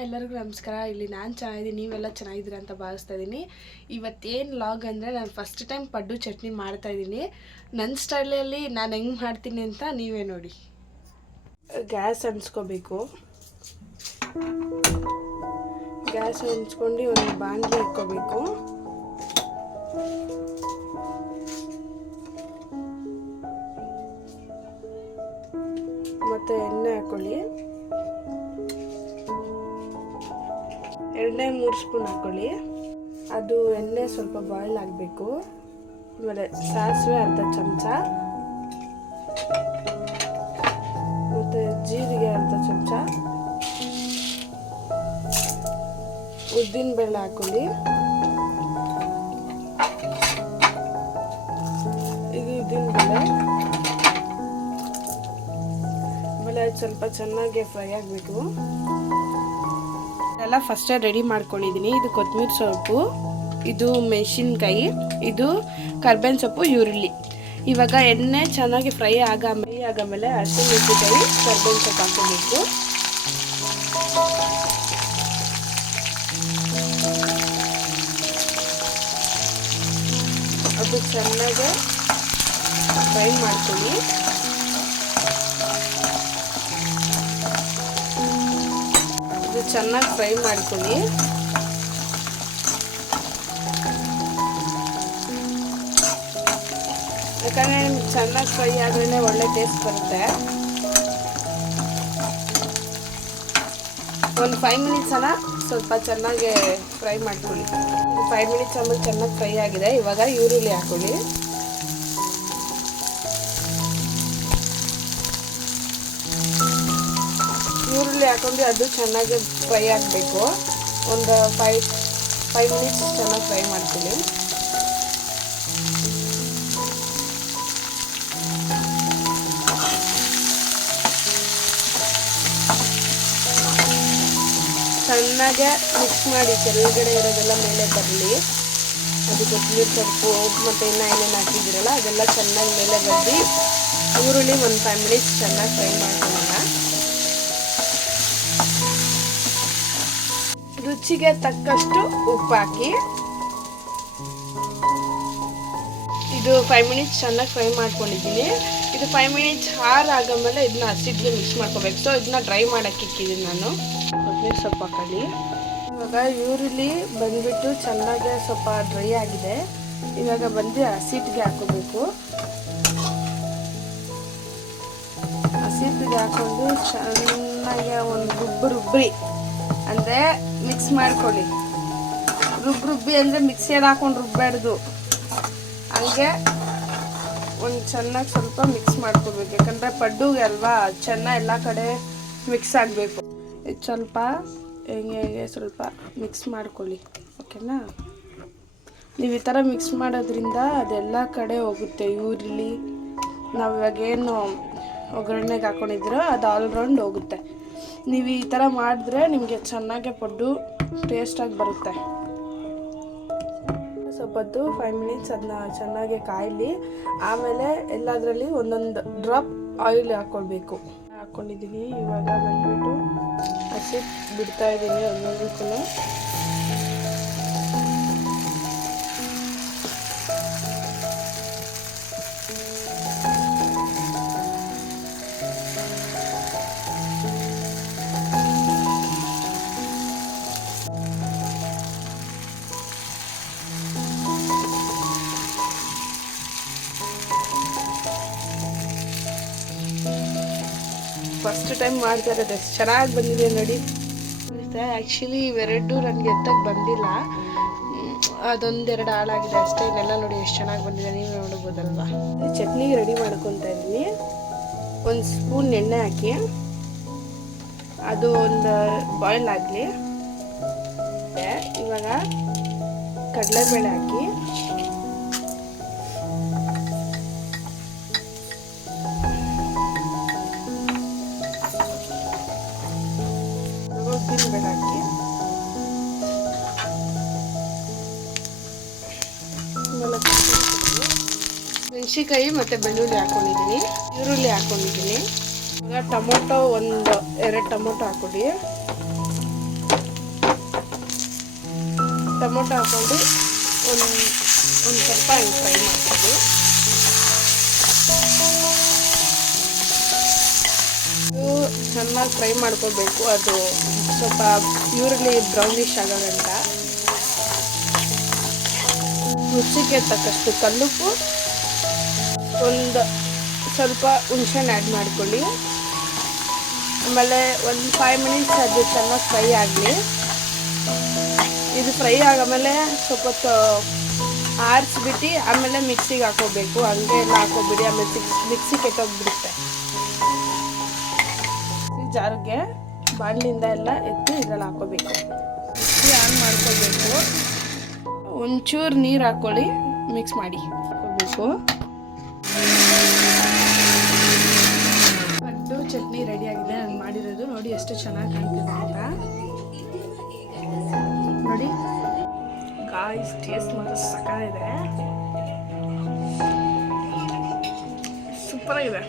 ಎಲ್ಲರಿಗೂ ನಮಸ್ಕಾರ. ಇಲ್ಲಿ ನಾನು ಚೆನ್ನಾಗಿದ್ದೀನಿ, ನೀವೆಲ್ಲ ಚೆನ್ನಾಗಿದ್ದೀರಾ ಅಂತ ಭಾವಿಸ್ತಾ ಇದ್ದೀನಿ. ಇವತ್ತೇನು ಲಾಗ್ ಅಂದರೆ ನಾನು ಫಸ್ಟ್ ಟೈಮ್ ಪಡ್ಡು ಚಟ್ನಿ ಮಾಡ್ತಾಯಿದ್ದೀನಿ. ನನ್ನ ಸ್ಟೈಲಲ್ಲಿ ನಾನು ಹೆಂಗೆ ಮಾಡ್ತೀನಿ ಅಂತ ನೀವೇ ನೋಡಿ. ಗ್ಯಾಸ್ ಹಂಚ್ಕೋಬೇಕು. ಗ್ಯಾಸ್ ಹಂಚ್ಕೊಂಡು ಒಂದು ಬಾಣಲಿ ಇಟ್ಕೋಬೇಕು. ಮತ್ತು ಎಣ್ಣೆ ಹಾಕ್ಕೊಳ್ಳಿ. ಎಣ್ಣೆ 3 ಸ್ಪೂನ್ ಹಾಕ್ಕೊಳ್ಳಿ. ಅದು ಎಣ್ಣೆ ಸ್ವಲ್ಪ ಬಾಯ್ಲ್ ಆಗಬೇಕು. ಆಮೇಲೆ ಸಾಸಿವೆ ಅರ್ಧ ಚಮಚ, ಮತ್ತು ಜೀರಿಗೆ ಅರ್ಧ ಚಮಚ, ಉದ್ದಿನ ಬೇಳೆ ಹಾಕ್ಕೊಳ್ಳಿ. ಇದು ಉದ್ದಿನ ಬೇಳೆ. ಆಮೇಲೆ ಅದು ಸ್ವಲ್ಪ ಚೆನ್ನಾಗಿ ಫ್ರೈ ಆಗಬೇಕು. ಎಲ್ಲ ಫಸ್ಟೇ ರೆಡಿ ಮಾಡ್ಕೊಂಡಿದ್ದೀನಿ. ಇದು ಕೊತ್ತಂಬರಿ ಸೊಪ್ಪು, ಇದು ಮೆಣಸಿನ್ಕಾಯಿ, ಇದು ಕರ್ಬೇವಿನ ಸೊಪ್ಪು, ಈರುಳ್ಳಿ. ಇವಾಗ ಎಣ್ಣೆ ಚೆನ್ನಾಗಿ ಫ್ರೈ ಆಗಾಮೇಲೆ ಹಸಿಮೆಣಸಿನಕಾಯಿ, ಕರ್ಬೇವಿನ ಸೊಪ್ಪು ಹಾಕೋಬೇಕು. ಅದು ಚೆನ್ನಾಗಿ ಫ್ರೈ ಮಾಡ್ಕೊಳ್ಳಿ. ಚೆನ್ನಾಗಿ ಫ್ರೈ ಮಾಡ್ಕೊಳ್ಳಿ. ಯಾಕಂದರೆ ಚೆನ್ನಾಗಿ ಫ್ರೈ ಆದ್ರೇ ಒಳ್ಳೆ ಟೇಸ್ಟ್ ಬರುತ್ತೆ. ಒಂದು 5 ಮಿನಿಟ್ಸ್ ಸ್ವಲ್ಪ ಚೆನ್ನಾಗಿ ಫ್ರೈ ಮಾಡ್ಕೊಳ್ಳಿ. 5 ಮಿನಿಟ್ಸ್ ಆಮೇಲೆ ಚೆನ್ನಾಗಿ ಫ್ರೈ ಆಗಿದೆ. ಇವಾಗ ಈರುಳ್ಳಿ ಹಾಕೊಳ್ಳಿ. ಈರುಳ್ಳಿ ಹಾಕೊಂಡು ಅದು ಚೆನ್ನಾಗಿ ಫ್ರೈ ಆಗಬೇಕು. ಒಂದು 5 ಮಿನಿಟ್ಸ್ ಚೆನ್ನಾಗಿ ಫ್ರೈ ಮಾಡ್ತೀನಿ. ಚೆನ್ನಾಗೆ ಮಿಕ್ಸ್ ಮಾಡಿ, ಕೆಳಗಡೆ ಇರೋದೆಲ್ಲ ಮೇಲೆ ಬರಲಿ. ಅದು ಕೊತ್ತಂಬರಿ ಸೊಪ್ಪು ಮತ್ತು ಇನ್ನೂ ಏನೇನು ಹಾಕಿದ್ದೀರಲ್ಲ ಅದೆಲ್ಲ ಚೆನ್ನಾಗಿ ಮೇಲೆ ಬರಲಿ. ಈರುಳ್ಳಿ ಒಂದು 5 ಮಿನಿಟ್ಸ್ ಚೆನ್ನಾಗಿ ಫ್ರೈ ಮಾಡ್ಕೊಳ್ಳೋಣ. ರುಚಿಗೆ ತಕ್ಕಷ್ಟು ಉಪ್ಪು ಹಾಕಿ. ಇದು 5 ಮಿನಿಟ್ಸ್ ಚೆನ್ನಾಗಿ ಫ್ರೈ ಮಾಡ್ಕೊಂಡಿದ್ದೀನಿ. ಇದು 5 ಮಿನಿಟ್ಸ್ ಆಗಾದ್ಮೇಲೆ ಇದನ್ನ ಹಸಿಗೆ ಮಿಕ್ಸ್ ಮಾಡ್ಕೋಬೇಕು. ಸೊ ಇದನ್ನ ಡ್ರೈ ಮಾಡೋಕ್ಕೆ ಇಕ್ಕಿದ್ದೀನಿ ನಾನು. ಕೊತ್ತಂಬರಿ ಸೊಪ್ಪು ಹಾಕೊಳ್ಳಿ. ಇವಾಗ ಈರುಳ್ಳಿ ಬಂದ್ಬಿಟ್ಟು ಚೆನ್ನಾಗಿ ಸ್ವಲ್ಪ ಡ್ರೈ ಆಗಿದೆ. ಇವಾಗ ಬಂದು ಹಸಿಟ್ಟಿಗೆ ಹಾಕೋಬೇಕು. ಹಸಿಟ್ಟಿಗೆ ಹಾಕೊಂಡು ಚೆನ್ನಾಗಿ ಒಂದು ರುಬ್ಬಿ ಅಂದರೆ ಮಿಕ್ಸ್ ಮಾಡ್ಕೊಳ್ಳಿ. ರುಬ್ಬಿ ಅಂದರೆ ಮಿಕ್ಸಿಯಲ್ಲಿ ಹಾಕೊಂಡು ರುಬ್ಬೇಡ್ದು. ಹಂಗೆ ಒಂದು ಚೆನ್ನಾಗಿ ಸ್ವಲ್ಪ ಮಿಕ್ಸ್ ಮಾಡ್ಕೋಬೇಕು. ಯಾಕಂದರೆ ಪಡ್ಡುಗೆ ಅಲ್ವಾ ಚೆನ್ನಾಗಿ ಎಲ್ಲ ಕಡೆ ಮಿಕ್ಸ್ ಆಗಬೇಕು. ಇದು ಸ್ವಲ್ಪ ಹೆಂಗೆ ಸ್ವಲ್ಪ ಮಿಕ್ಸ್ ಮಾಡ್ಕೊಳ್ಳಿ. ಓಕೆನಾ? ನೀವು ಈ ಥರ ಮಿಕ್ಸ್ ಮಾಡೋದ್ರಿಂದ ಅದೆಲ್ಲ ಕಡೆ ಹೋಗುತ್ತೆ. ಈರುಳ್ಳಿ ನಾವು ಇವಾಗೇನು ಒಗ್ಗರಣೆಗೆ ಹಾಕ್ಕೊಂಡಿದ್ದೀರೋ ಅದು ಆಲ್ ರೌಂಡ್ ಹೋಗುತ್ತೆ. ನೀವು ಈ ಥರ ಮಾಡಿದ್ರೆ ನಿಮಗೆ ಚೆನ್ನಾಗೆ ಪಡ್ಡು ಟೇಸ್ಟಾಗಿ ಬರುತ್ತೆ. ಸ್ವಲ್ಪತ್ತು 5 ಮಿನಿಟ್ಸ್ ಅದನ್ನ ಚೆನ್ನಾಗಿ ಕಾಯಲಿ. ಆಮೇಲೆ ಎಲ್ಲದರಲ್ಲಿ ಒಂದೊಂದು ಡ್ರಾಪ್ ಆಯಿಲ್ ಹಾಕ್ಕೊಳ್ಬೇಕು. ಹಾಕ್ಕೊಂಡಿದ್ದೀನಿ. ಇವಾಗ ಬಂದ್ಬಿಟ್ಟು ಹಸಿ ಬಿಡ್ತಾ ಇದ್ದೀನಿ ಒಂದೊಂದಕ್ಕೂ. ಫಸ್ಟ್ ಟೈಮ್ ಮಾಡ್ತಾ ಇರೋದು ಎಷ್ಟು ಚೆನ್ನಾಗಿ ಬಂದಿದೆ ನೋಡಿ. ಆ್ಯಕ್ಚುಲಿ ಇವೆರಡು ನನಗೆ ಎತ್ತಕ್ಕೆ ಬಂದಿಲ್ಲ. ಅದೊಂದೆರಡು ಹಾಳಾಗಿದೆ ಅಷ್ಟೇ. ಇದೆಲ್ಲ ನೋಡಿ ಎಷ್ಟು ಚೆನ್ನಾಗಿ ಬಂದಿದೆ, ನೀವು ನೋಡ್ಬೋದಲ್ವಾ. ಚಟ್ನಿಗೆ ರೆಡಿ ಮಾಡ್ಕೊತಾ ಇದ್ದೀನಿ. 1 ಸ್ಪೂನ್ ಎಣ್ಣೆ ಹಾಕಿ ಅದು ಒಂದು ಬಾಯ್ಲ್ ಆಗಲಿ. ಇವಾಗ ಕಡಲೆಬೇಳೆ ಹಾಕಿ, ಉದ್ದಿನಬೇಳೆ ಹಾಕಿ, ಮೆಣಸಿನ್ಕಾಯಿ ಮತ್ತು ಬೆಳ್ಳುಳ್ಳಿ ಹಾಕ್ಕೊಂಡಿದ್ದೀನಿ, ಈರುಳ್ಳಿ ಹಾಕ್ಕೊಂಡಿದ್ದೀನಿ. ಈಗ ಟೊಮೊಟೊ 2 ಟೊಮೊಟೊ ಹಾಕ್ಕೊಡಿ. ಟೊಮೊಟೊ ಹಾಕ್ಕೊಂಡು ಒಂದು ಸ್ವಲ್ಪ ಹಿಂಗೆ ಫ್ರೈ ಮಾಡ್ತೀವಿ. ಚೆನ್ನಾಗಿ ಫ್ರೈ ಮಾಡ್ಕೋಬೇಕು, ಅದು ಸ್ವಲ್ಪ ಪ್ಯೂರ್ಲಿ ಬ್ರೌನಿಷ್ ಆಗೋಗಂಟ. ರುಚಿಗೆ ತಕ್ಕಷ್ಟು ಕಲ್ಲುಪ್ಪು, ಒಂದು ಸ್ವಲ್ಪ ಹುಣಸೆಹಣ್ಣು ಆ್ಯಡ್ ಮಾಡ್ಕೊಳ್ಳಿ. ಆಮೇಲೆ ಒಂದು 5 ಮಿನಿಟ್ಸ್ ಅದು ಚೆನ್ನಾಗಿ ಫ್ರೈ ಆಗಲಿ. ಇದು ಫ್ರೈ ಆದಮೇಲೆ ಸ್ವಲ್ಪ ಆರಿಸ್ಬಿಟ್ಟು ಆಮೇಲೆ ಮಿಕ್ಸಿಗೆ ಹಾಕೋಬೇಕು. ಹಂಗೆ ಎಲ್ಲ ಹಾಕೋಬಿಡಿ, ಆಮೇಲೆ ಮಿಕ್ಸಿ ಕೆಟ್ಟೋಗ್ಬಿಡುತ್ತೆ. ಜಾರಿಗೆ ಬಾಣಲಿಂದ ಎಲ್ಲ ಎತ್ತಿ ಇದ್ರಲ್ಲಿ ಹಾಕೋಬೇಕು. ಮಿಕ್ಸಿ ಆನ್ ಮಾಡ್ಕೋಬೇಕು. ಒಂಚೂರು ನೀರು ಹಾಕ್ಕೊಳ್ಳಿ, ಮಿಕ್ಸ್ ಮಾಡಿ ಹಾಕೋಬೇಕು. ಲಡ್ಡು ಚಟ್ನಿ ರೆಡಿಯಾಗಿದೆ. ನಾನು ಮಾಡಿರೋದು ನೋಡಿ ಎಷ್ಟು ಚೆನ್ನಾಗಿ ಕಾಣ್ತಿದೆ ಅಂತ. ನೋಡಿ ಗಾಯ್ಸ್, ಟೇಸ್ಟ್ ಮಾತ್ರ ಸಕ್ಕತ್ತಾಗಿದೆ, ಸೂಪರಾಗಿದೆ.